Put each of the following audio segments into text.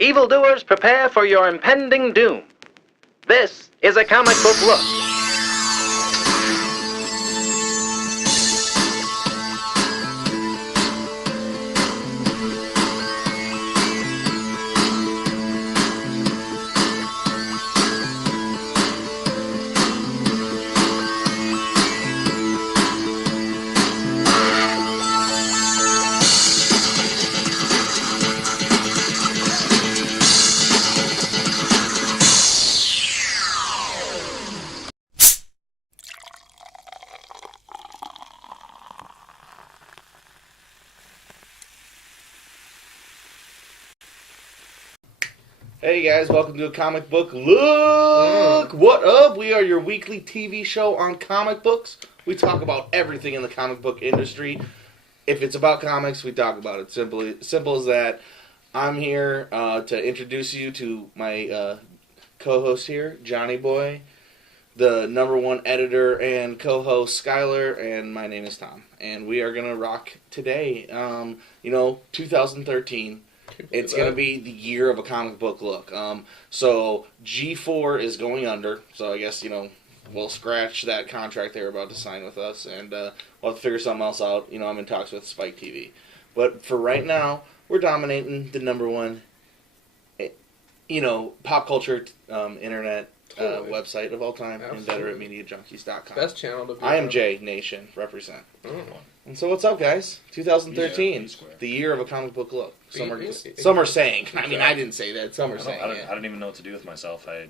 Evildoers, prepare for your impending doom. This is a comic book look. Hey guys, welcome to a comic book look. What up? We are your weekly TV show on comic books. We talk about everything in the comic book industry. If it's about comics, we talk about it. Simple as that. I'm here to introduce you to my co-host here, Johnny Boy, the #1 editor and co-host Skylar, and my name is Tom. And we are gonna rock today. 2013. It's going to be the year of a comic book look. So G4 is going under. So I guess, we'll scratch that contract they were about to sign with us. And we'll have to figure something else out. I'm in talks with Spike TV. But for right now, we're dominating the #1, pop culture internet website of all time. InveterateMediaJunkies.com. Best channel to be I am on. J Nation. Represent. And so what's up, guys? 2013, the year of a comic book look. Some are saying. I mean, I didn't say that. Some are saying. I didn't even know what to do with myself. I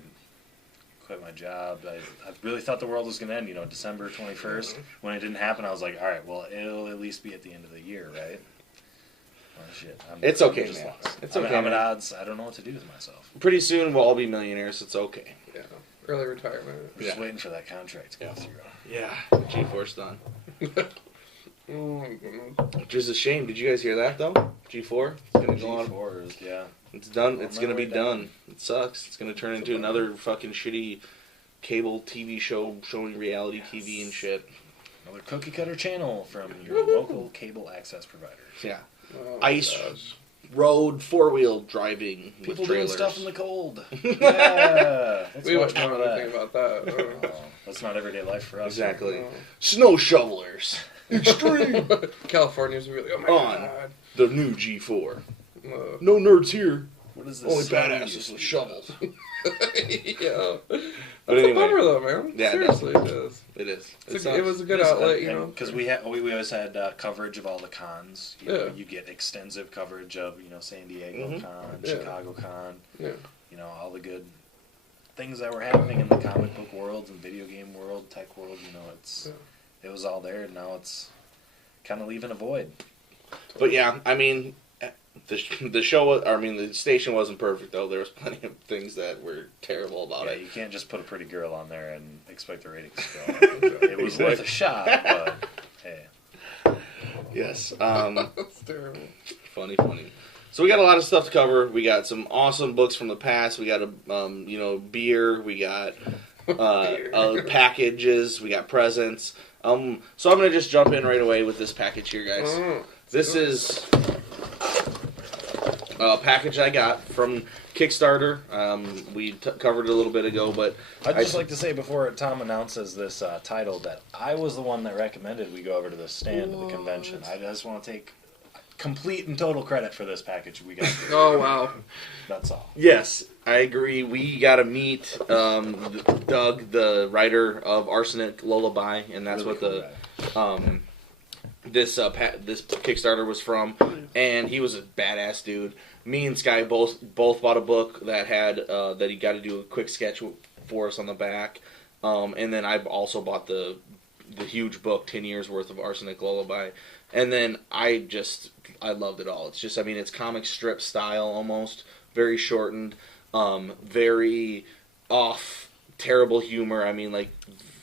quit my job. I really thought the world was going to end, December 21st. When it didn't happen, I was like, all right, well, it'll at least be at the end of the year, right? Oh, shit. It's okay, man. It's okay. I'm at odds. I don't know what to do with myself. Pretty soon, we'll all be millionaires. It's okay. Yeah. Early retirement. I'm just waiting for that contract to go through. Yeah. G4's done. Which is a shame. Did you guys hear that, though? G4? It's going to go on. G4 yeah. It's done. It's going to be done. It sucks. It's going to turn into another fucking shitty cable TV show showing reality TV and shit. Another cookie cutter channel from your local cable access providers. Yeah. Oh, Ice road 4-wheel driving People with trailers. doing stuff in the cold. Yeah. We wouldn't know anything about that. Oh, that's not everyday life for us. Exactly. Snow shovelers. Extreme. Californians would be like, oh my god. The new G4. No nerds here. What is this? Only badasses with shovels. Yeah. But That's anyway, a bummer though, man. Yeah, Seriously, it is. It is. It was a good outlet, Because we always had coverage of all the cons. You get extensive coverage of San Diego Con, Chicago Con. Yeah. All the good things that were happening in the comic book world and video game world, tech world. It was all there. And now it's kind of leaving a void. But yeah, I mean, the show. The station wasn't perfect though. There was plenty of things that were terrible about it. You can't just put a pretty girl on there and expect the ratings to go. It was worth a shot, but hey. Yes. That's terrible. Funny. So we got a lot of stuff to cover. We got some awesome books from the past. We got beer. We got packages. We got presents. So I'm gonna just jump in right away with this package here, guys. This is a package I got from Kickstarter. We covered it a little bit ago, but I'd just like to say before Tom announces this title that I was the one that recommended we go over to the stand at the convention. I just want to take complete and total credit for this package we got. Oh, wow. That's all. Yes, I agree. We got to meet Doug, the writer of Arsenic Lullaby, and that's really what cool this Kickstarter was from. And he was a badass dude. Me and Sky both bought a book that had that he got to do a quick sketch for us on the back, and then I've also bought the huge book, 10 years worth of Arsenic Lullaby, and then I loved it all. It's just, it's comic strip style almost, very shortened, very off, terrible humor.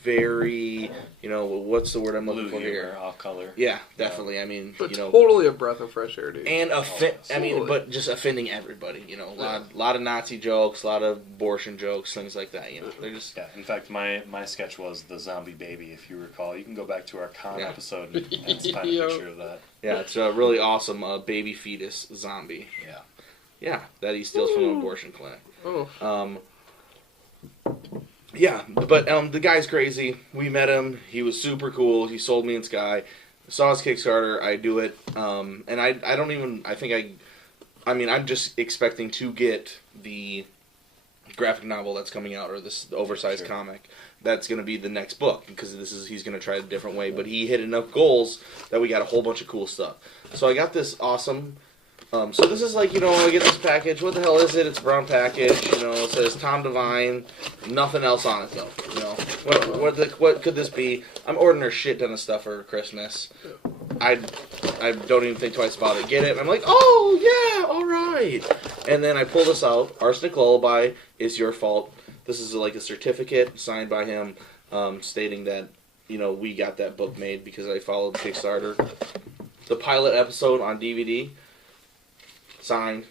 Very, what's the word I'm looking for here? Off color. Yeah, definitely. But totally a breath of fresh air, dude. And but just offending everybody. A lot of Nazi jokes, a lot of abortion jokes, things like that. They're just. Yeah. In fact, my sketch was the zombie baby. If you recall, you can go back to our con episode and find a picture of that. Yeah, it's a really awesome baby fetus zombie. Yeah. Yeah, that he steals from an abortion clinic. Oh. Yeah, but the guy's crazy. We met him. He was super cool. He sold me and Sky. Saw his Kickstarter. I do it. And I don't even... I mean, I'm just expecting to get the graphic novel that's coming out, or this oversized comic that's going to be the next book, because he's going to try it a different way. But he hit enough goals that we got a whole bunch of cool stuff. So I got this awesome... so this is like, I get this package. What the hell is it? It's a brown package. It says Tom Devine. Nothing else on it, though. What could this be? I'm ordering a shit ton of stuff for Christmas. I don't even think twice about it. Get it? And I'm like, oh, yeah, all right. And then I pull this out. Arsenic Lullaby is your fault. This is like a certificate signed by him stating that, we got that book made because I followed Kickstarter. The pilot episode on DVD... signed.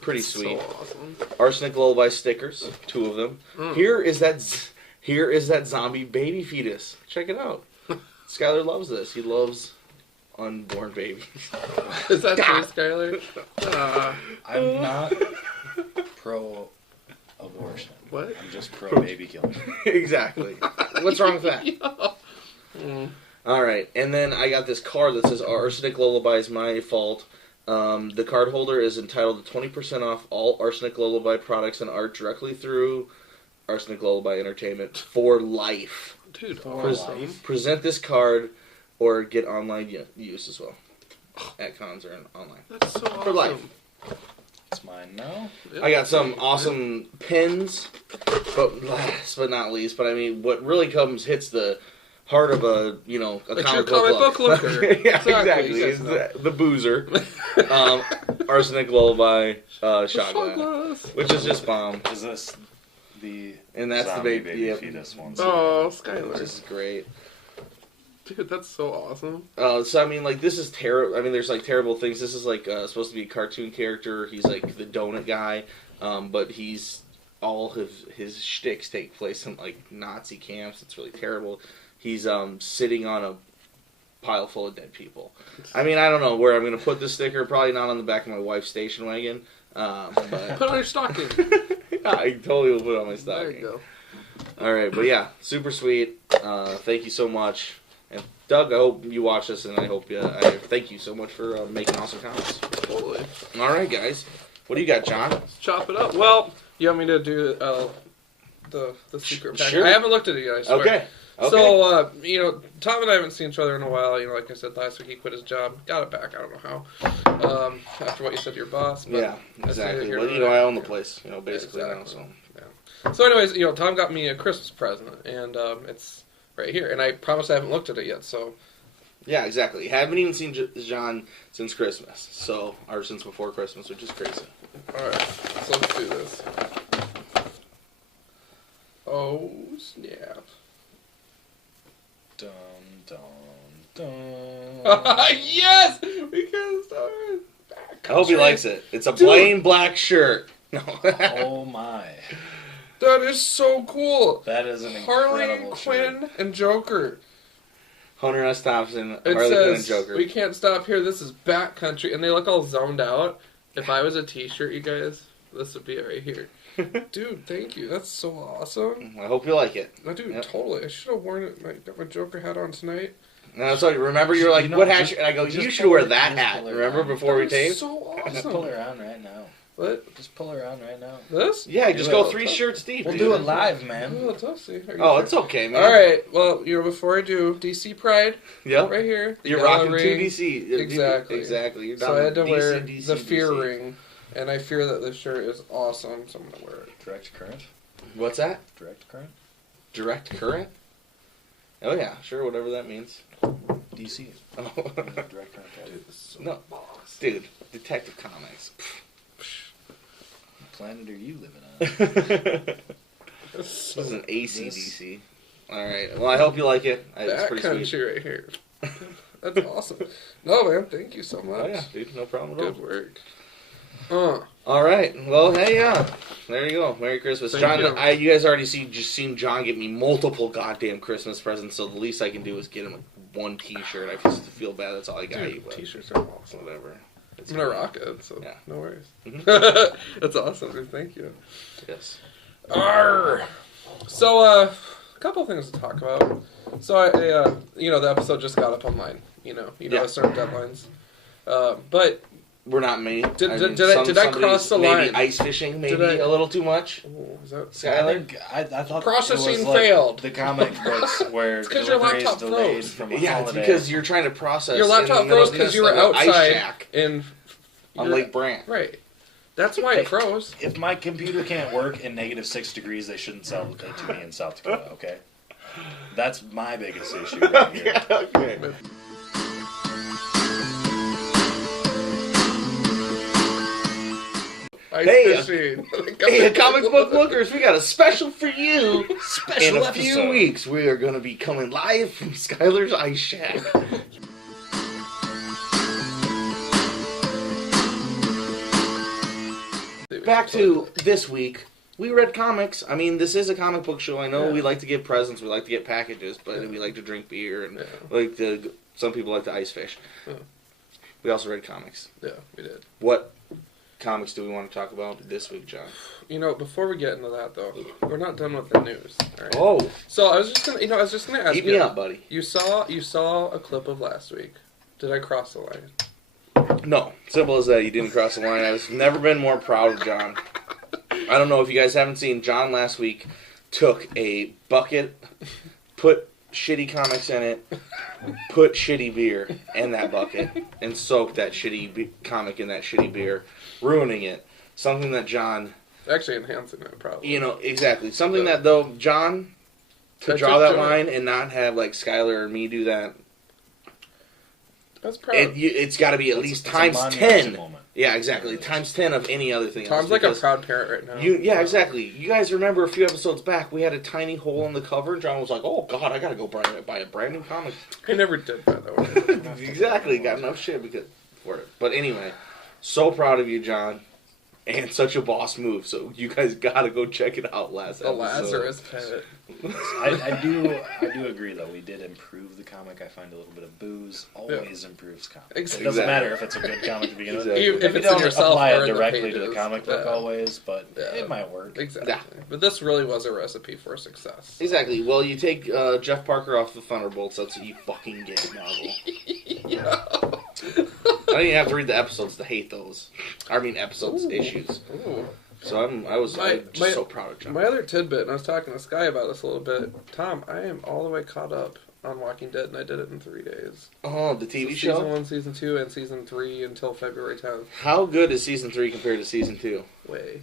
Pretty sweet. So awesome. Arsenic Lullaby stickers, 2 of them. Here is that zombie baby fetus. Check it out. Skylar loves this. He loves unborn babies. Is that true, Skylar? I'm not pro-abortion. What? I'm just pro-baby killing. Exactly. What's wrong with that? All right. And then I got this card that says Arsenic Lullaby is my fault. The card holder is entitled to 20% off all Arsenic Lullaby products and art directly through Arsenic Lullaby Entertainment for life. Dude, Present this card or get online use as well. At cons or online. That's so awesome. For life. It's mine now. I got some awesome pins, but last but not least, but I mean, what really hits the heart of a comic book looker. Yeah, exactly. It's the boozer. Arsenic Lullaby shot glass, which is just bomb. Is this the and that's zombie the baby fetus one? Oh, Skylar. Which is great. Dude, that's so awesome. So I mean, like, this is terrible. I mean, there's like terrible things. This is like supposed to be a cartoon character. He's like the donut guy, but he's all his shticks take place in like Nazi camps. It's really terrible. He's sitting on a pile full of dead people. I mean, I don't know where I'm going to put this sticker. Probably not on the back of my wife's station wagon. But Put it on your stocking. I totally will put it on my stocking. There you go. All right, but yeah, super sweet. Thank you so much. And Doug, I hope you watch this, and I hope I thank you so much for making awesome comments. Totally. All right, guys. What do you got, John? Let's chop it up. Well, you want me to do the secret pack? Sure. I haven't looked at it yet, I swear. Okay. So, Tom and I haven't seen each other in a while. Like I said, last week he quit his job. Got it back. I don't know how. After what you said to your boss. But yeah, exactly. Well, I own the place, basically now. So. Yeah. So, anyways, Tom got me a Christmas present, and it's right here. And I promise I haven't looked at it yet. So. Yeah, exactly. Haven't even seen John since Christmas, or since before Christmas, which is crazy. All right, so let's do this. Oh snap! Dun dun dun. Yes, we can start. I hope he likes it. It's a plain black shirt. No. Oh my! That is so cool. That is an Harley incredible Quinn shirt. and Joker. Hunter S. Thompson, It Harley Quinn, and says, Joker. "We can't stop here. This is back country," and they look all zoned out. If I was a T-shirt, you guys, this would be it right here. Dude, thank you. That's so awesome. I hope you like it. No, dude, Yep. Totally. I should have worn it. I got my Joker hat on tonight. And I told you, remember, you're like, what hat? And I go, you should wear that hat. Remember, before we That's taped? so Just awesome. pull her on right now. What? Just pull her on right now. This? Yeah, just go 3 shirts deep. We'll dude. do it live, man. Oh, it's awesome. Oh, it's okay, man. All right. Well, before I do, DC Pride. Yep. Right here. You're Yellow rocking 2 ring. DC. Exactly. Exactly. You're down So I had to DC, wear DC, the fear DC. ring, and I fear that this shirt is awesome, so I'm gonna wear it. Direct current. What's that? Direct current. Direct current? Oh, yeah. Sure, whatever that means. DC. Oh. Direct current. Dude, this is so No. Dude, Detective Comics. What planet are you living on? This is an ACDC. Alright. Well, I hope you like it. It's that pretty country sweet. right here. That's awesome. No, man, thank you so much. Oh, yeah, dude. No problem at all. Good work. All right. Well, hey, yeah. There you go. Merry Christmas, Thank John. you. You guys already seen John get me multiple goddamn Christmas presents. So the least I can do is get him one T-shirt. I just feel bad. That's all I got you. Dude, But T-shirts are awesome. whatever. I'm gonna rock it, so Yeah. no worries. Mhm. That's awesome, dude. Thank you. Yes. Arr. So, a couple of things to talk about. So, the episode just got up online. Yeah. certain deadlines. But We're not me. Did I somebody's cross the maybe line? ice fishing, maybe Did I- a little too much. ooh, is that Skylar? I thought Processing it was like failed. the comic books where It's 'cause your delivery is laptop delayed froze. from a Yeah, it's holiday. because you're trying to process. your in laptop the middle froze of because you this were little ice outside shack in on you're- Lake Brant. Right. That's why it froze. If my computer can't work in -6 degrees, they shouldn't sell it to me in South Dakota, okay? That's my biggest issue right here. Yeah, okay. Ice Hey, fishing. Hey, comic book lookers, we got a special for you. Special In a few episode. weeks, we are going to be coming live from Skylar's Ice Shack. Back to this week. We read comics. I mean, this is a comic book show. I know Yeah. we like to give presents, we like to get packages, but we like to drink beer, and like to. Some people like to ice fish. Yeah. We also read comics. Yeah, we did. What comics do we want to talk about this week, John? Before we get into that though, we're not done with the news. All right? Oh, So I was just gonna ask keep you. me up, buddy. You saw a clip of last week. Did I cross the line? No, simple as that. You didn't cross the line. I've never been more proud of John. I don't know if you guys haven't seen. John last week took a bucket, put shitty comics in it, put shitty beer in that bucket, and soaked that shitty comic in that shitty beer, ruining it. Something that John, Actually, enhancing it probably. exactly. Something that though John, to That's draw a that joke. line and not have like Skylar or me do that. That's proud. It's got to be at least It's a times monumental 10. moment. Yeah, exactly. Times 10 of any other thing. Tom's else, like a because proud parent right now. Yeah, exactly. You guys remember a few episodes back, we had a tiny hole in the cover, and John was like, "Oh God, I gotta go buy a brand new comic." I never did, by the way. Exactly, got enough shit for it. But anyway, so proud of you, John, and such a boss move. So you guys gotta go check it out. Last The episode. Lazarus pit. I do agree though. We did improve the comic. I find a little bit of booze always improves comic. It Exactly. doesn't matter if it's a good comic to begin with. Exactly. If Maybe it's in don't yourself apply or it in the directly to the pages. comic book Yeah. always, but Yeah. it might work. Exactly. Yeah. But this really was a recipe for success. Exactly. Well, you take Jeff Parker off the Thunderbolts. That's what you fucking get, Marvel. Yeah. I don't even have to read the episodes to hate those. I mean, episodes, Ooh. issues. Ooh. So I'm just so proud of John. My other tidbit, and I was talking to Sky about this a little bit. Tom, I am all the way caught up on Walking Dead, and I did it in 3 days. Oh, the TV So show. Season 1, Season 2, and Season 3 until February 10th. How good is season 3 compared to season 2? Way.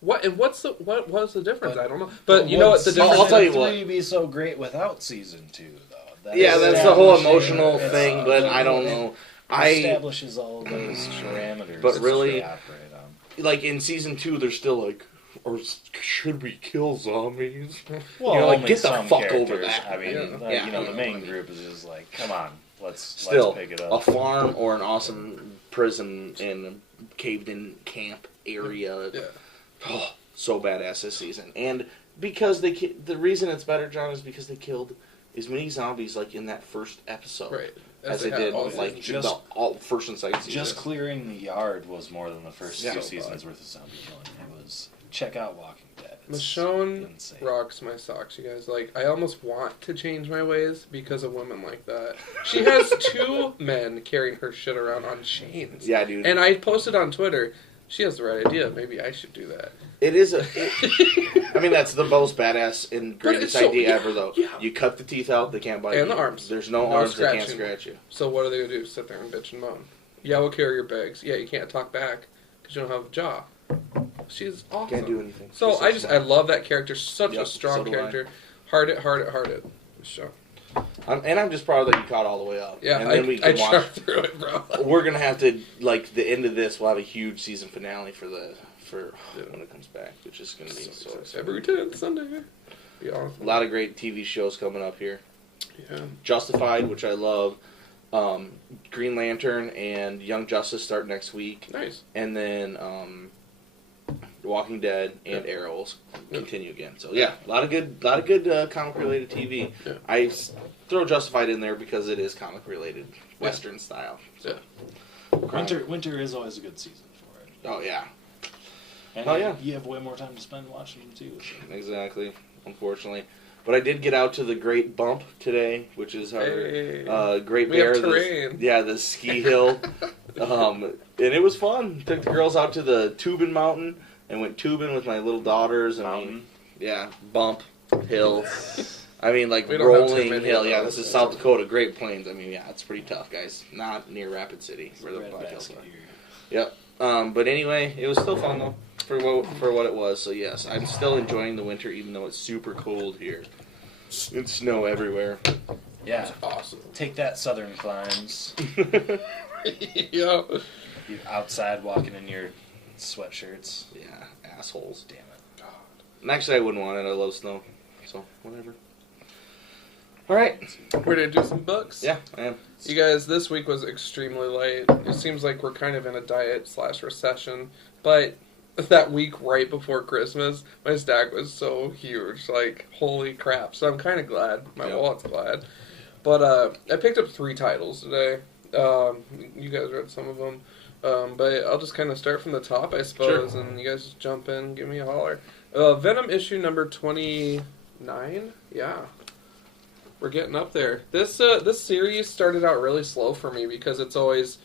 What was the difference? But- I don't know. But you know what the Season difference I'll tell you is? what. Three be so great without season 2 though. That Yeah, that's the whole establishing- emotional it's, thing, but I don't know. I establishes all of those parameters. But that really- they operate on. like in season 2, they're still like, or should we kill zombies? Well, You know, like, only get the some fuck over characters. that. I mean, Yeah. the main group is just like, come on, let's Still, pick it a up. farm or an awesome prison in a caved-in camp area. Yeah. Oh, so badass this season, and because the reason it's better, John, is because they killed as many zombies like in that first episode. Right. As they they have did, all like season. the all first and second season. Just clearing the yard was more than the first Yeah. two seasons worth of zombie killing. It was check out Walking Dead. It's Michonne insane. rocks my socks, you guys. Like, I almost want to change my ways because of women like that. She has 2 men carrying her shit around on chains. Yeah, dude. And I posted on Twitter, she has the right idea. Maybe I should do that. It is I mean, that's the most badass and But it's greatest so- idea yeah, ever, though. yeah. You cut the teeth out, they can't bite And you. the arms. There's no No arms, they can't scratching. scratch you. So what are they going to do? Sit there and bitch and moan. Yeah, we'll carry your bags. Yeah, you can't talk back because you don't have a jaw. She's awesome. Can't do anything. So She's I love that character. Such Yep, a strong so do I. character. Heart it. So I'm just proud that you caught all the way up. yeah, and then we I can watch. chucked through it, bro. We're gonna have to the end of this. We'll have a huge season finale for Yeah. when it comes back, which is gonna be so exciting. February 10th, Sunday. Be awesome. A lot of great TV shows coming up here. Yeah. Justified, which I love. Green Lantern and Young Justice start next week, Nice. and then Walking Dead and Arrows continue again. So yeah, a lot of good comic related TV. Yeah. I throw Justified in there because it is comic related, Western style. So. Yeah. Winter is always a good season for it. Oh yeah, And Oh, yeah. you have way more time to spend watching them too. So. exactly. Unfortunately, but I did get out to the Great Bump today, which is our Hey. Great We have Bear. terrain. The ski hill, and it was fun. Took the girls out to the tubing mountain and went tubing with my little daughters. And Mountain. bump hill. I mean, like We don't have too rolling many hill. of Yeah, those. this is South Dakota, Great Plains. I mean, yeah, it's pretty tough, guys. Not near Rapid City, where the Red Black Hills basket are. here. But anyway, it was still fun though for what it was. So yes, I'm still enjoying the winter, even though it's super cold here. It's snow everywhere. Yeah. Awesome. Take that, southern climes. Yeah. You outside walking in your sweatshirts. Yeah, assholes. Damn it. And actually, I wouldn't want it. I love snow, so whatever. All right. We're gonna do some books. Yeah, I am. You guys, this week was extremely light. It seems like we're kind of in a diet/recession, but that week right before Christmas, my stack was so huge. Like, holy crap. So I'm kind of glad. My Yeah. wallet's glad. But I picked up 3 titles today. You guys read some of them. But I'll just kind of start from the top, I suppose, and you guys just jump in, give me a holler. Venom issue number 29? Yeah. We're getting up there. This series started out really slow for me because it's always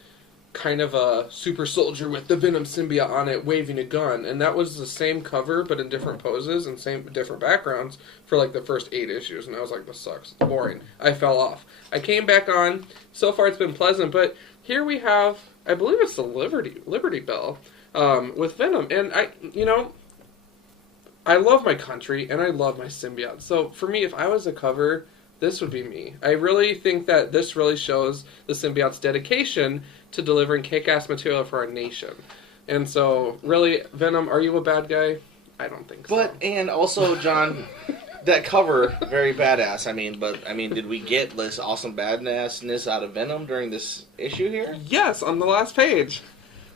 kind of a super soldier with the Venom symbiote on it waving a gun, and that was the same cover but in different poses and different backgrounds for like the first 8 issues, and I was like, this sucks, it's boring. I fell off. I came back on. So far it's been pleasant, but here we have, I believe it's the Liberty Bell with Venom, and I love my country and I love my symbiote. So for me, if I was a cover, this would be me. I really think that this really shows the symbiote's dedication to delivering kick-ass material for our nation. And so, really, Venom, are you a bad guy? I don't think so. But and also, John, that cover very badass. I mean, did we get this awesome badassness out of Venom during this issue here? Yes, on the last page.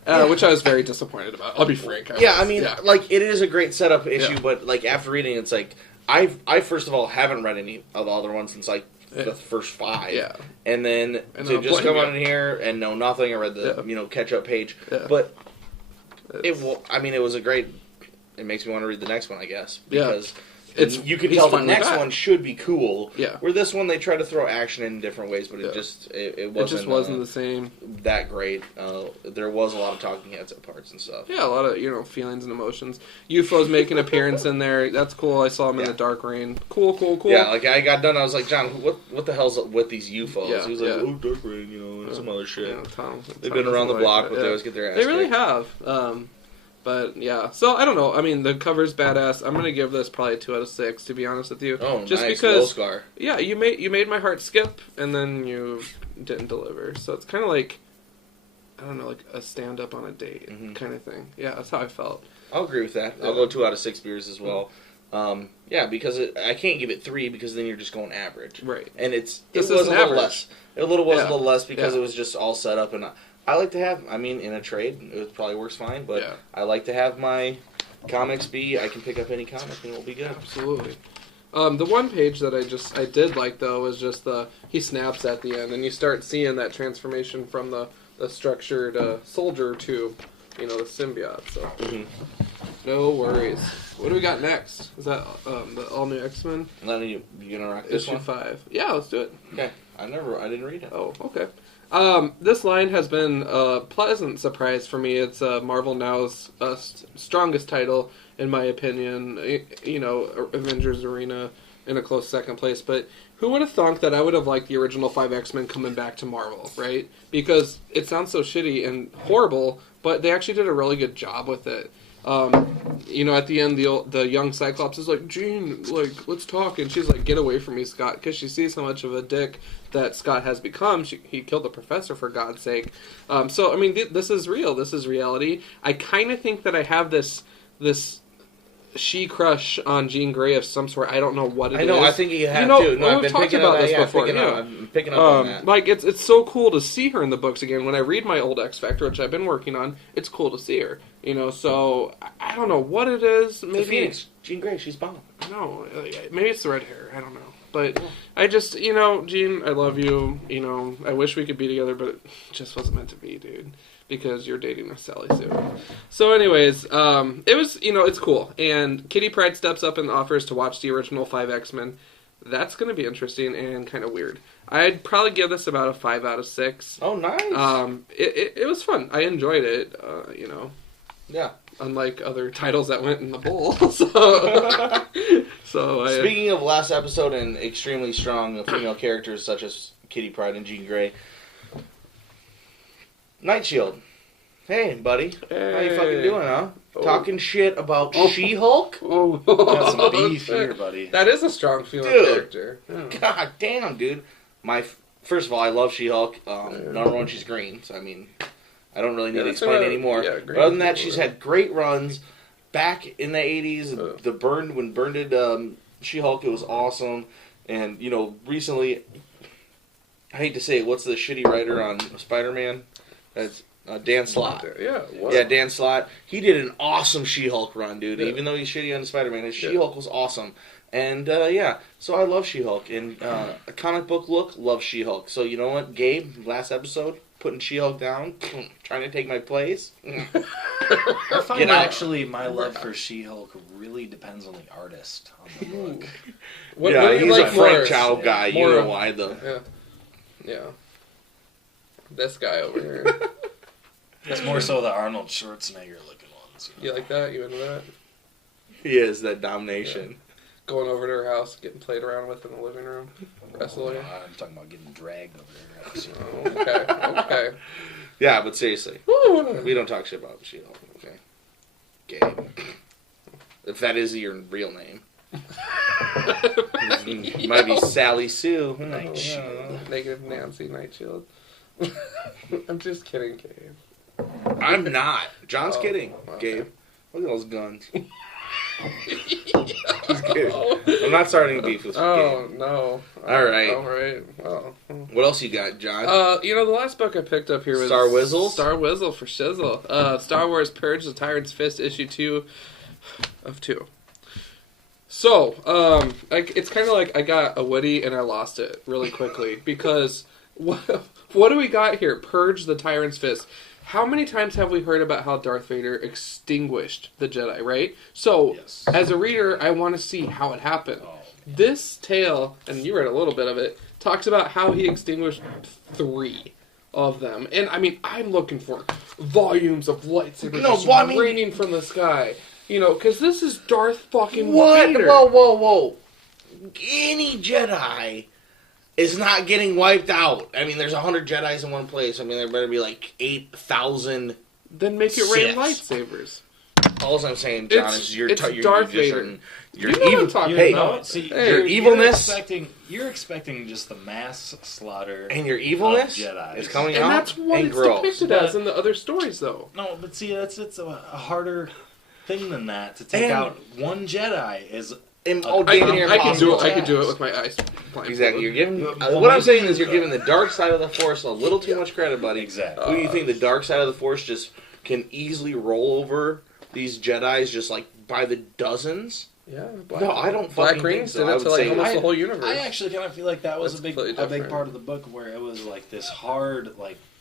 Which I was very disappointed about. I'll be frank. Like, it is a great setup issue, Yeah. but, like, after reading it, it's like, I first of all haven't read any of the other ones since, like, the first 5. Yeah. And then And to I'll just blame come you. on in here and know nothing, I read the, catch-up page. Yeah. But, it was a great, it makes me want to read the next one, I guess. Because you can he's tell the finally next back. one should be cool. Yeah. Where this one, they try to throw action in different ways, but it It just wasn't the same. that great. There was a lot of talking heads at parts and stuff. Yeah, a lot of, feelings and emotions. UFO's make an appearance in there. That's cool. I saw him in the Dark Rain. Cool. Yeah, like I got done, I was like, John, what the hell's up with these UFOs? Yeah, He was like, yeah. oh, Dark Rain, and some other shit. Yeah, Tom They've been around the doesn't block, like but it, they yeah. always get their ass They really kicked. have. But yeah, so I don't know. I mean, the cover's badass. I'm gonna give this probably 2 out of 6, to be honest with you. Oh, just nice. because, Scar. yeah, you made my heart skip, and then you didn't deliver. So it's kind of like, I don't know, like a stand up on a date kind of thing. Yeah, that's how I felt. I'll agree with that. I'll go 2 out of 6 beers as well. Because I can't give it 3 because then you're just going average. Right. And This it was is a little average. less. It was a little less because Yeah. it was just all set up, and I like to have. I mean, in a trade, it probably works fine, but Yeah. I like to have my comics be. I can pick up any comic and it'll be good. Absolutely. The one page that I did like though was just he snaps at the end, and you start seeing that transformation from the structured soldier to, the symbiote. So no worries. What do we got next? Is that the all new X-Men You gonna rock this issue one? 5? Yeah, let's do it. Okay. I didn't read it. Oh, okay. This line has been a pleasant surprise for me. It's Marvel Now's strongest title, in my opinion. Avengers Arena in a close second place. But who would have thought that I would have liked the original 5 X-Men coming back to Marvel, right? Because it sounds so shitty and horrible, but they actually did a really good job with it. At the end, the young Cyclops is like, Jean, like, let's talk. And she's like, get away from me, Scott, because she sees how much of a dick that Scott has become. He killed the professor, for God's sake. So, I mean, this is real. This is reality. I kind of think that I have this she crush on Jean Grey of some sort. I don't know what it is. I know. I think you have too. No, I've we've been talked picking about up this that. Yeah, before. I'm picking up on that. Like it's so cool to see her in the books again. When I read my old X Factor, which I've been working on, it's cool to see her. So I don't know what it is. The Maybe Phoenix, Jean Grey, she's bomb. no, maybe it's the red hair. I don't know. But I just, Gene, I love you. I wish we could be together, but it just wasn't meant to be, dude. Because you're dating a Sally Sue. So anyways, it was, it's cool. And Kitty Pryde steps up and offers to watch the original 5 X-Men. That's going to be interesting and kind of weird. I'd probably give this about a 5 out of 6. Oh, nice. It was fun. I enjoyed it, Yeah. Unlike other titles that went in the bowl. Speaking of last episode and extremely strong female characters such as Kitty Pryde and Jean Grey, Night Shield. Hey, buddy. Hey. How you fucking doing, huh? Oh. Talking shit about She-Hulk? Oh, Got some beef here, buddy. That is a strong female Dude. character. Yeah. God damn, dude. First of all, I love She-Hulk. Number one, she's green, so I mean, I don't really need to explain anymore. Yeah, but other than that, she's had great runs. Back in the 80s, when Byrne did She-Hulk, it was awesome. And, recently, I hate to say it, what's the shitty writer on Spider-Man? That's Dan Slott. Yeah, Yeah, Dan Slott. He did an awesome She-Hulk run, dude. Yeah. Even though he's shitty on Spider-Man, his She-Hulk was awesome. And, yeah, so I love She-Hulk. And a comic book look, love She-Hulk. So, you know what, Gabe, last episode, putting She-Hulk down, trying to take my place. I find actually my love for She-Hulk really depends on the artist on the book. What do you he's like a Frank more? Chow guy. More You know of- why, though. Yeah. This guy over here. It's more so the Arnold Schwarzenegger looking ones. You like that? You into that? He is that domination. Going over to her house, getting played around with in the living room, wrestling. I'm talking about getting dragged over there. Oh, okay. Yeah, but seriously, Woo. we don't talk shit about She-Hulk, okay? Gabe. If that is your real name. It might be Sally Sue. Night Shield. Negative Nancy Night Shield. I'm just kidding, Gabe. I'm not. John's kidding, okay. Gabe. Look at those guns. Just kidding. I'm not starting beef with you, Oh, Gabe. no. All right. All right. Well. What else you got, John? The last book I picked up here was Star Whizzle? Star Whizzle for Shizzle. Star Wars Purge: The Tyrant's Fist, issue 2 of 2. So, it's kind of like I got a Woody and I lost it really quickly because what do we got here? Purge the Tyrant's Fist. How many times have we heard about how Darth Vader extinguished the Jedi, right? So, Yes. as a reader, I want to see how it happened. Oh, This tale, and you read a little bit of it, talks about how he extinguished 3 of them. And, I mean, I'm looking for volumes of lightsabers just raining from the sky. Because this is Darth fucking Vader. Whoa. Any Jedi is not getting wiped out. I mean, there's 100 Jedis in one place. I mean, there better be like 8,000. Then make it rain Siths. lightsabers. All I'm saying, John, It's- is you're it's you're Darth just Vader. You're You know what evil. I'm talking Hey, about. No, see, Hey, your evilness You're expecting just the mass slaughter. and your evilness of Jedis. is coming And out that's what and it's gross. depicted as in the other stories, though. No, but see, it's a harder thing than that. To take And- out one Jedi is And, I damn near can do impossible it. I can do it task. with my eyes. blindfolded. Exactly. You're giving. Well, what I'm maybe- saying is, you're giving the dark side of the Force a little too much credit, buddy. exactly. Who do you think the dark side of the Force just can easily roll over these Jedi's just like by the dozens? Yeah. No, I don't Black fucking Rings think so. did I it would to like say- almost the whole universe. I actually kind of feel like that was That's a big completely different. part of the book where it was like this hard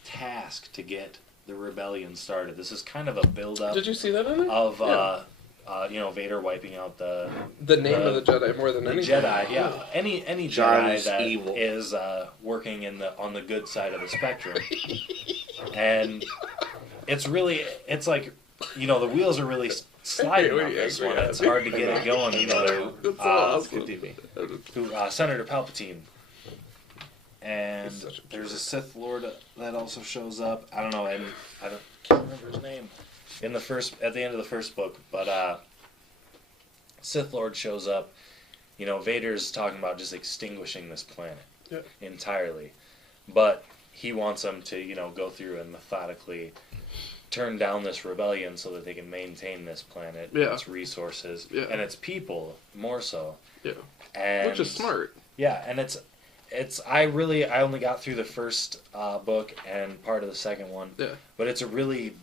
task to get the rebellion started. This is kind of a build up Did you see that in there? of Yeah. Vader wiping out the The name of the Jedi more than anything. Jedi. Yeah, any John Jedi is that evil. is working on the good side of the spectrum, and it's like the wheels are really sliding on this one. It's hard to get it going. That's awesome. Senator Palpatine. And He's such a there's a Sith Lord that also shows up. I don't know, and can't remember his name at the end of the first book. But Sith Lord shows up. Vader's talking about just extinguishing this planet entirely, but he wants them to go through and methodically turn down this rebellion so that they can maintain this planet, its resources, and its people more so. Yeah. And Which is smart. yeah, and I only got through the first book and part of the second one. Yeah. But it's a really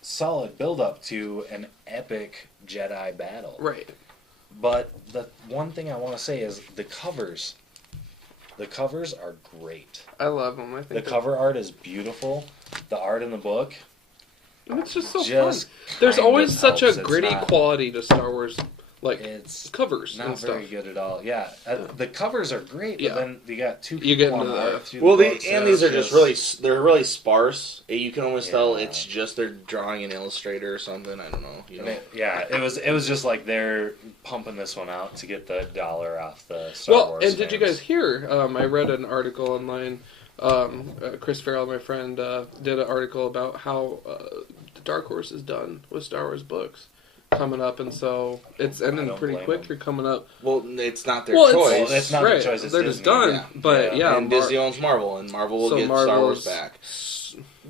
solid build up to an epic Jedi battle. Right. But the one thing I want to say is the covers. The covers are great. I love them. I The think cover art is beautiful. The art in the book, and it's just so just fun. There's kind always of such a helps. It's gritty not- quality to Star Wars, like It's covers not and stuff. very good at all. Yeah, the covers are great, but Yeah. then you got two You people get on into art the- through Well, the books, these are it's they're really sparse. You can almost tell Yeah. it's just they're drawing an Illustrator or something. I don't know. You know. It was just like they're pumping this one out to get the dollar off the Star Well, Wars. and did you fans. guys hear? I read an article online. Chris Farrell, my friend, did an article about how the Dark Horse is done with Star Wars books coming up, and so it's ending don't pretty blame quick. them. You're coming up. Well, it's not their Well, choice. It's not their choice, it's They're just Disney. done. Yeah. But yeah, and Disney owns Marvel, and Marvel will So get Star Wars Marvel's- back.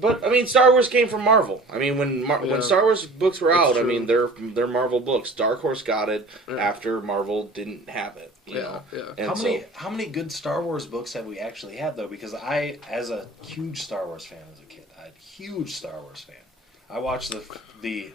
But I mean, Star Wars came from Marvel. I mean, when Yeah. Star Wars books were That's out, I true. mean, they're Marvel books. Dark Horse got it Yeah. after Marvel didn't have it. You know? yeah. And How many good Star Wars books have we actually had though? Because I, as a huge Star Wars fan as a kid, huge Star Wars fan. I watched the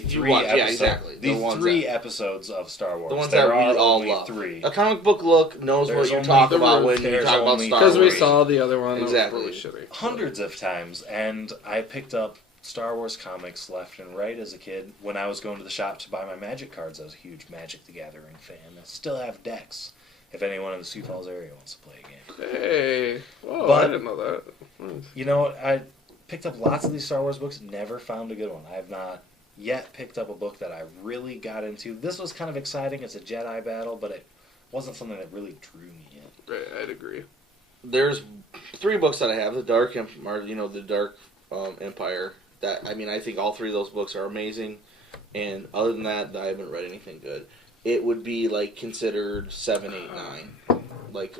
three watch- yeah, episodes, exactly. The the ones three that- episode of Star Wars. The ones There that we are all only love. three. A comic book look knows There's what you only talk the about roof. when you There's talk about only Star Because Wars. we saw the other one. Exactly. That was really shitty. Hundreds of times, and I picked up Star Wars comics left and right as a kid. When I was going to the shop to buy my Magic cards, I was a huge Magic the Gathering fan. I still have decks. If anyone in the Sioux Falls area wants to play a game. Hey, whoa! But- I didn't know that. You know, I picked up lots of these Star Wars books, never found a good one. I have not yet picked up a book that I really got into. This was kind of exciting. It's a Jedi battle, but it wasn't something that really drew me in. Right, I'd agree. There's 3 books that I have. The Dark Empire, the Dark Empire. That I mean, I think all 3 of those books are amazing. And other than that, I haven't read anything good. It would be like considered 7, 8, 9, like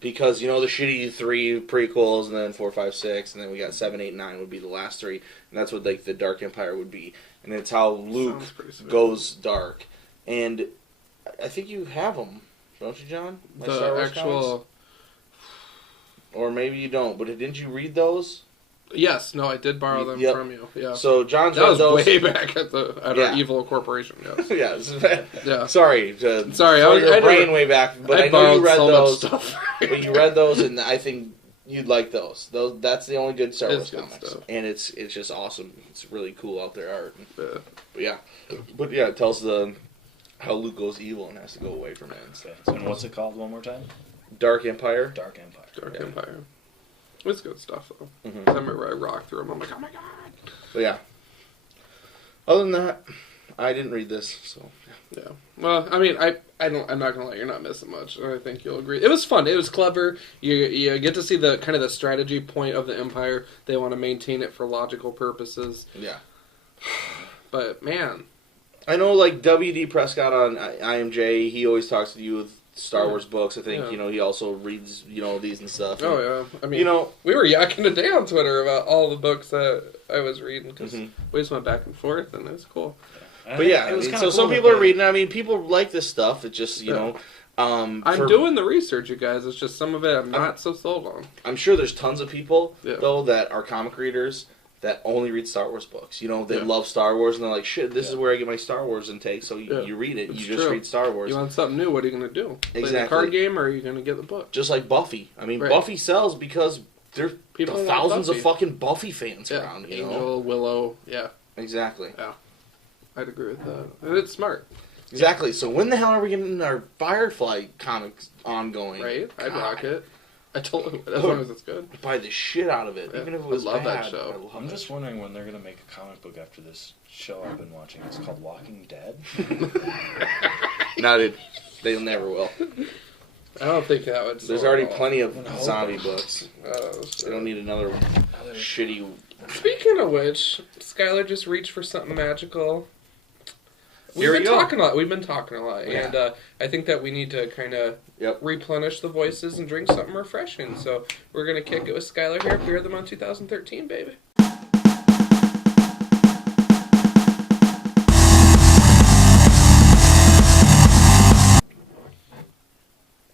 because the shitty 3 prequels and then 4, 5, 6, and then we got 7, 8, 9 would be the last 3, and that's what like the Dark Empire would be, and it's how Luke Sounds pretty sweet. goes dark, and I think you have them, don't you, John? My Star The Wars actual. comics? Or maybe you don't, but didn't you read those? Yes, no, I did borrow them Yep. from you. Yeah. So John's That read was those. way back at our Yeah. evil corporation. Yes. Yeah, it's- Yeah. sorry. Sorry, I throw was- your I brain never- way back, but I know borrowed you read so those. much stuff. But you read those, and I think you'd like those. That's the only good Star Wars It's good comics, stuff. and it's just awesome. It's really cool out there art. Yeah. But yeah, it tells how Luke goes evil and has to go away from it. And stuff. And what's it called one more time? Dark Empire. Dark Empire. Dark Yeah. Empire. It's good stuff though. Mhm. I remember I rocked through them. I'm like, oh my god. But yeah. Other than that, I didn't read this, so Yeah. Well, I mean, I'm not gonna lie, you're not missing much. I think you'll agree. It was fun. It was clever. You get to see the kind of the strategy point of the Empire. They want to maintain it for logical purposes. yeah. But man, I know, like W.D. Prescott on IMJ, he always talks to you with Star Yeah. Wars books. I think Yeah. he also reads these and stuff. oh And, yeah. I mean, we were yakking today on Twitter about all the books that I was reading because Mhm. we just went back and forth, and it's cool. But yeah, It was kinda so cool some that people are they- reading. I mean, people like this stuff. It just Yeah. I'm I'm doing the research, you guys. It's just some of it I'm not so sold on. I'm sure there's tons of people Yeah. though that are comic readers that only read Star Wars books. They Yeah. love Star Wars and they're like, shit, this is Yeah. where I get my Star Wars intake. So Yeah. you read it. It's You just true. read Star Wars. You want something new? What are you gonna do? Play the Exactly. card game, or are you gonna get the book? Just like Buffy. I mean, Right. Buffy sells because there's People want thousands of Buffy. fucking Buffy fans Yeah, around. Angel, Willow. Yeah, Exactly. I'd agree with that. And it's smart, Exactly. So when the hell are we getting our Firefly comics ongoing? right? I'd God. rock it. I totally would, as long as it's good. I'd buy the shit out of it, Yeah. even if it I was love that bad. show. I love I'm it. just wondering when they're going to make a comic book after this show I've been watching. It's called Walking Dead. Not it. They never will. I don't think that would. There's sell already at all. plenty of No. zombie books. Oh, They don't need another shitty. Speaking of which, Skylar just reached for something magical. Here we We've been go. talking a lot. We've been talking a lot, Yeah. and I think that we need to kind of Yep. replenish the voices and drink something refreshing. So we're gonna kick it with Skylar here. Beer of the Month 2013, baby.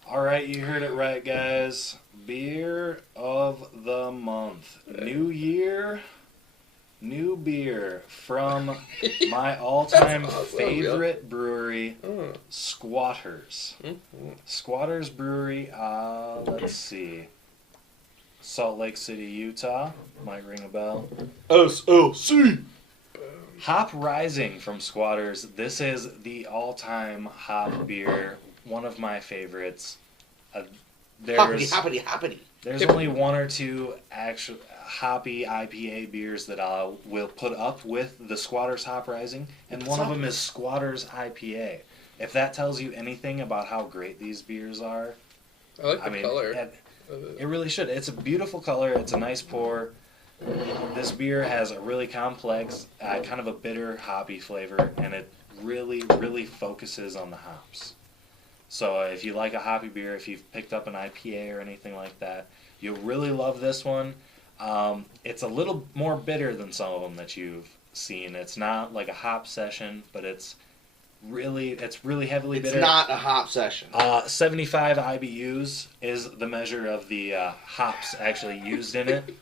All right, you heard it right, guys. Beer of the month. New year, new beer from my all-time That's awesome, favorite brewery, Oh. Squatters. Mhm. Squatters Brewery, let's see. Salt Lake City, Utah. Might ring a bell. SLC. Hop Rising from Squatters. This is the all-time hop beer. One of my favorites. Hoppity. There's only one or two actual hoppy IPA beers that I will put up with the Squatters Hop Rising, and one of them is Squatters IPA. If that tells you anything about how great these beers are, I like the color. it really should. It's a beautiful color. It's a nice pour. This beer has a really complex, kind of a bitter, hoppy flavor, and it really, really focuses on the hops. So if you like a hoppy beer, if you've picked up an IPA or anything like that, you'll really love this one. It's a little more bitter than some of them that you've seen. It's not like a hop session, but it's really heavily bitter. It's not a hop session. 75 IBUs is the measure of the hops actually used in it.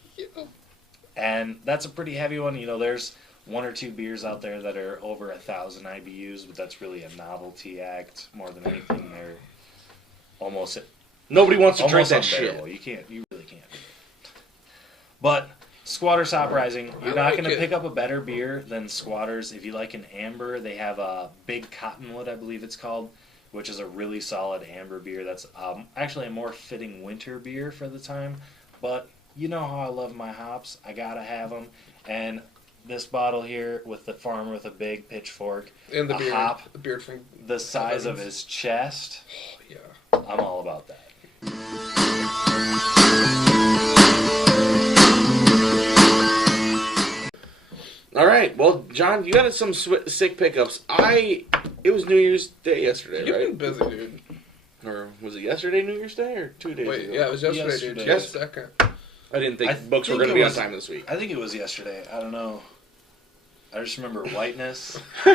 And that's a pretty heavy one. You know, there's one or two beers out there that are over 1,000 IBUs, but that's really a novelty act more than anything. They're almost Nobody wants to drink almost that shit. unbearable. You really can't. But Squatters Hop Rising, you're not going to pick up a better beer than Squatters. If you like an amber, they have a Big Cottonwood, I believe it's called, which is a really solid amber beer. That's actually a more fitting winter beer for the time. But you know how I love my hops. I got to have them. And this bottle here with the farmer with a big pitchfork, And the a beard. hop The beard from... the size of his chest, Yeah. I'm all about that. All right. Well, John, you got some sick pickups. It was New Year's Day yesterday, You've right? been busy, dude. Or was it yesterday New Year's Day or 2 days Wait, ago? yeah, it was yesterday, dude. Yesterday. Yes. Second. I didn't think I books were think going to it be on was- time this week. I think it was yesterday. I don't know. I just remember whiteness, The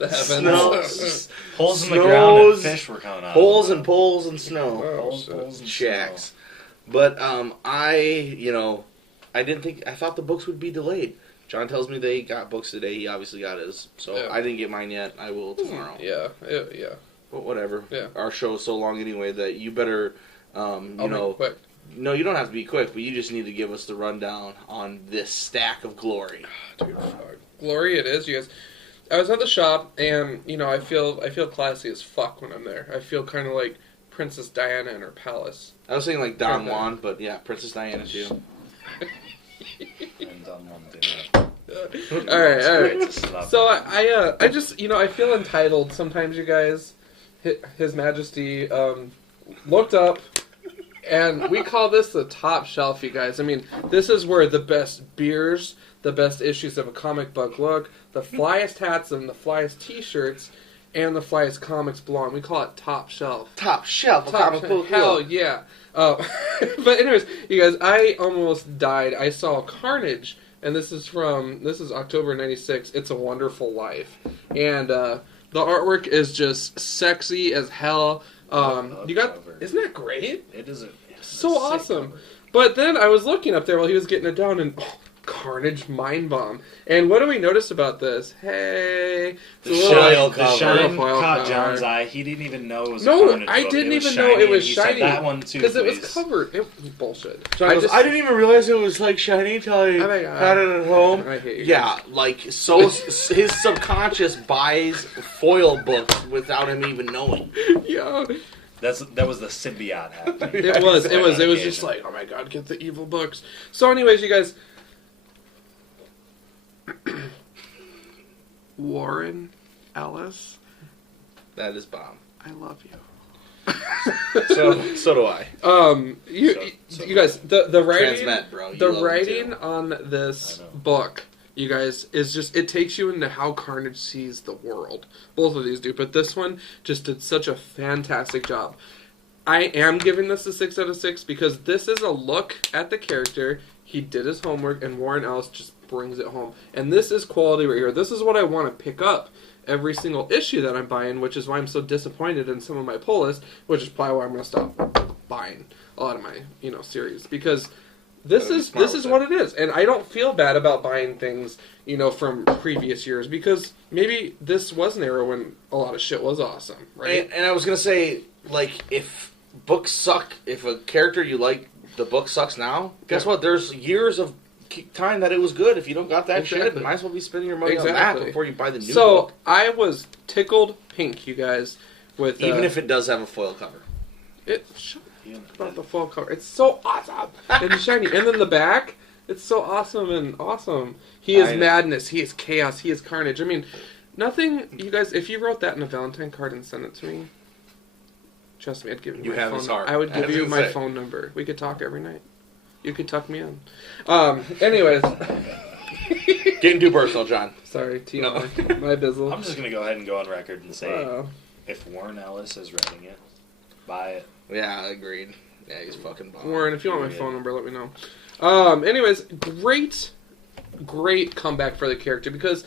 heavens. Snow. holes in the ground, and Snows, fish were coming out. Holes and poles and snow. Oh, Holes, shit. poles and Shacks. But I didn't think, I thought the books would be delayed. John tells me they got books today. He obviously got his. So Yeah. I didn't get mine yet. I will tomorrow. Yeah. But whatever. Yeah. Our show is so long anyway that you better, I'll make it quick. No, you don't have to be quick, but you just need to give us the rundown on this stack of glory. Dude, fuck. Glory it is, you guys. I was at the shop, and I feel classy as fuck when I'm there. I feel kind of like Princess Diana in her palace. I was saying like Don Okay. Juan, but yeah, Princess Diana too. And done one dinner. All right. Just love So it. I just I feel entitled sometimes, you guys. His Majesty looked up, and we call this the top shelf, you guys. I mean, this is where the best beers, the best issues of a comic book look, the flyest hats and the flyest T-shirts, and the flyest comics belong. We call it top shelf. Top shelf. of Top comic shelf. book Hell look. yeah. But anyways, you guys, I almost died. I saw Carnage, and this is October '96. It's a Wonderful Life, and the artwork is just sexy as hell. You got, Cover. isn't that great? It is So awesome. But then I was looking up there while he was getting it down, and Carnage Mind Bomb. And what do we notice about this? Hey, The it's a little- shine- The shine Foil caught cover. John's eye. He didn't even know it was a No, Carnage I book. didn't It was even know it shiny, was and he said shiny. that one too, because it was please. covered. Bullshit. John goes, I didn't even realize it was like shiny until I Oh my God. had it at home. I hate you Yeah, like so his subconscious buys foil books without him even knowing. Yeah. That was the symbiote happening. It was On just occasion. like, oh my god, get the evil books. So anyways, you guys, Warren Ellis, That is bomb. I love you. So do I. You guys, the writing, Transmet, bro. You the love it writing too. on this I know. book, you guys, is just, it takes you into how Carnage sees the world. Both of these do, but this one just did such a fantastic job. I am giving this a 6 out of 6 because this is a look at the character. He did his homework, and Warren Ellis just brings it home. And this is quality right here. This is what I want to pick up every single issue that I'm buying, which is why I'm so disappointed in some of my pull list, which is probably why I'm going to stop buying a lot of my, series. Because This Gotta be is smart this with is it. what it is, and I don't feel bad about buying things, from previous years because maybe this was an era when a lot of shit was awesome, right? And I was gonna say, like, if books suck, if a character you like, the book sucks now. Guess what? There's years of time that it was good. If you don't got that shit, Exactly. you might as well be spending your money on Exactly. that before you buy the new So book. I was tickled pink, you guys, with Even if it does have a foil cover. it. Shut up about the full cover. It's so awesome and shiny, and then the back. It's so awesome and awesome. He is I know. madness. He is chaos. He is carnage. I mean, nothing. You guys, if you wrote that in a Valentine card and sent it to me, trust me, I'd give you You my have phone. his heart. I would I give was you gonna my say. phone number. We could talk every night. You could tuck me in. Anyways, Getting too personal, John. sorry, T. No. My bizzle. I'm just gonna go ahead and go on record and say, Wow. if Warren Ellis is writing it, buy it. Yeah, agreed. Yeah, he's fucking bomb. Warren, if you want my Period. phone number, let me know. Anyways, great comeback for the character because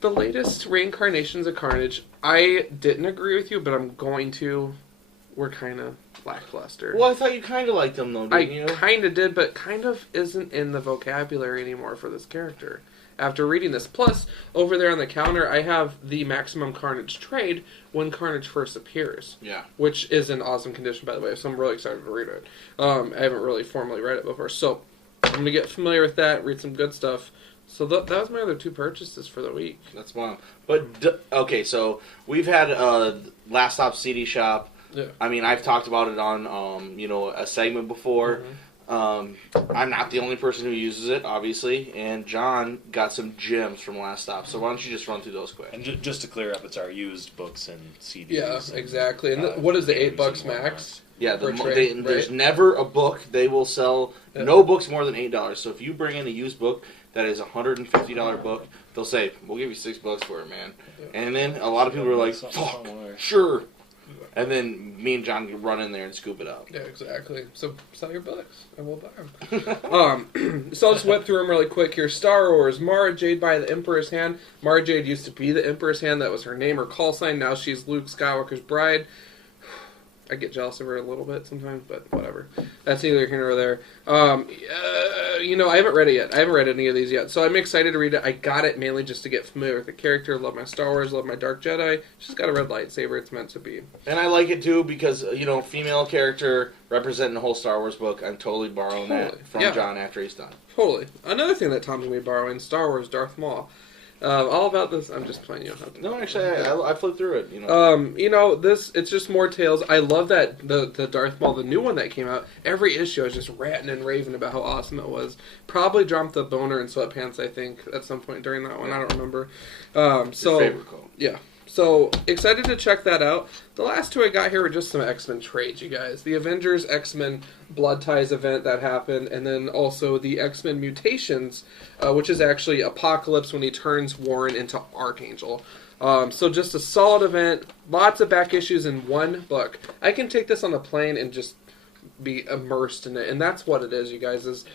the latest reincarnations of Carnage, I didn't agree with you, but I'm going to. We're kind of lackluster. Well, I thought you kind of liked him, though, I didn't you? kind of did, but kind of isn't in the vocabulary anymore for this character. After reading this, plus over there on the counter, I have the Maximum Carnage trade when Carnage first appears. Yeah. Which is in awesome condition, by the way, so I'm really excited to read it. I haven't really formally read it before, so I'm going to get familiar with that, read some good stuff. So that was my other two purchases for the week. That's one. But, okay, so we've had Last Stop CD Shop. Yeah. I mean, I've talked about it on, a segment before. I'm not the only person who uses it, obviously, and John got some gems from Last Stop. So why don't you just run through those quick? And just to clear up, it's our used books and CDs. Yeah, and, exactly. And what is the games $8 and whatnot. max? Yeah, Per trade, there's right? never a book they will sell. Yeah. No books more than $8. So if you bring in a used book that is a $150 book, they'll say, "We'll give you $6 for it, man." And then a lot of people are like, "Fuck, sure." And then me and John can run in there and scoop it up. Yeah, exactly. So sell your books, and we'll buy them. So I'll just whip through them really quick here. Star Wars, Mara Jade by the Emperor's Hand. Mara Jade used to be the Emperor's Hand. That was her name or call sign. Now she's Luke Skywalker's bride. I get jealous of her a little bit sometimes, but whatever. That's neither here nor there. I haven't read it yet. I haven't read any of these yet, so I'm excited to read it. I got it mainly just to get familiar with the character. Love my Star Wars. Love my Dark Jedi. She's got a red lightsaber. It's meant to be. And I like it too because, female character representing the whole Star Wars book. I'm totally borrowing Totally. that from Yeah. John after he's done. Totally. Another thing that Tom's going to be borrowing, Star Wars Darth Maul. All about this. I'm just playing you. No, actually, I flipped through it. It's just more tales. I love that the Darth Maul, the new one that came out. Every issue I was just ranting and raving about how awesome it was. Probably dropped the boner in sweatpants, I think, at some point during that one. I don't remember. Your favorite quote. Yeah. So, excited to check that out. The last two I got here were just some X-Men trades, you guys. The Avengers X-Men Blood Ties event that happened, and then also the X-Men Mutations, which is actually Apocalypse when he turns Warren into Archangel. So just a solid event, lots of back issues in one book. I can take this on the plane and just be immersed in it, and that's what it is, you guys.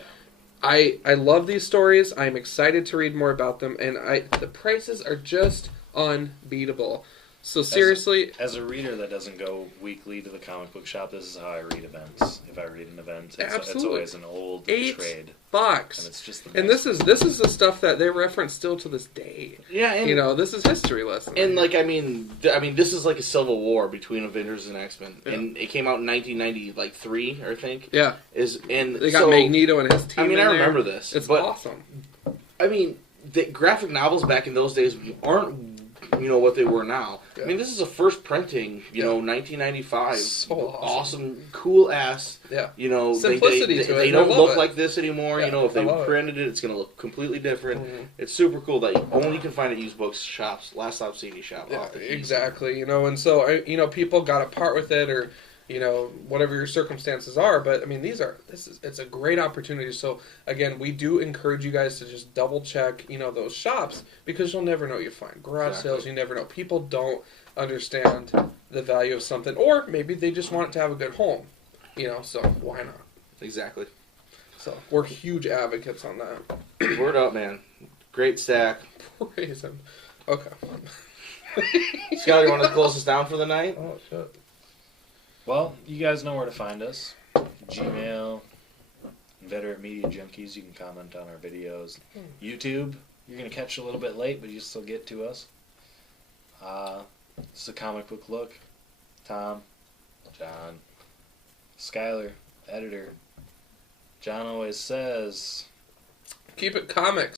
I love these stories. I'm excited to read more about them, and the prices are just unbeatable. So seriously, As a reader that doesn't go weekly to the comic book shop, this is how I read events. If I read an event, it's Absolutely. always an old $8, trade. and it's just the and best. this is the stuff that they reference still to this day. Yeah, and This is history lesson. And this is like a civil war between Avengers and X-Men, and it came out in 1993, I think. Yeah, they got Magneto and his team. I mean, in I there. remember this. It's but, awesome. I mean, the graphic novels back in those days aren't, what they were now. Yeah. I mean, this is a first printing, 1995. So awesome, cool ass. Yeah. Simplicity to it. They I don't love look it. like this anymore. Yeah, If they I love it. printed it, it's going to look completely different. Mhm. It's super cool that you only can find at used books shops, Last Stop CD Shop. Yeah, off the keys. exactly. And so people got to part with it, or whatever your circumstances are. But I mean, it's a great opportunity. So again, we do encourage you guys to just double check, those shops, because you'll never know what you find. Garage sales, you never know. People don't understand the value of something, or maybe they just want it to have a good home. So why not? Exactly. So we're huge advocates on that. Word up, man. Great stack. Praise him. Okay. Scott, you want to close us down for the night? Oh shit. Well, you guys know where to find us. Gmail, Inveterate Media Junkies. You can comment on our videos. YouTube, you're going to catch a little bit late, but you still get to us. This is a comic book look. Tom, John, Skylar, editor. John always says, Keep it comics.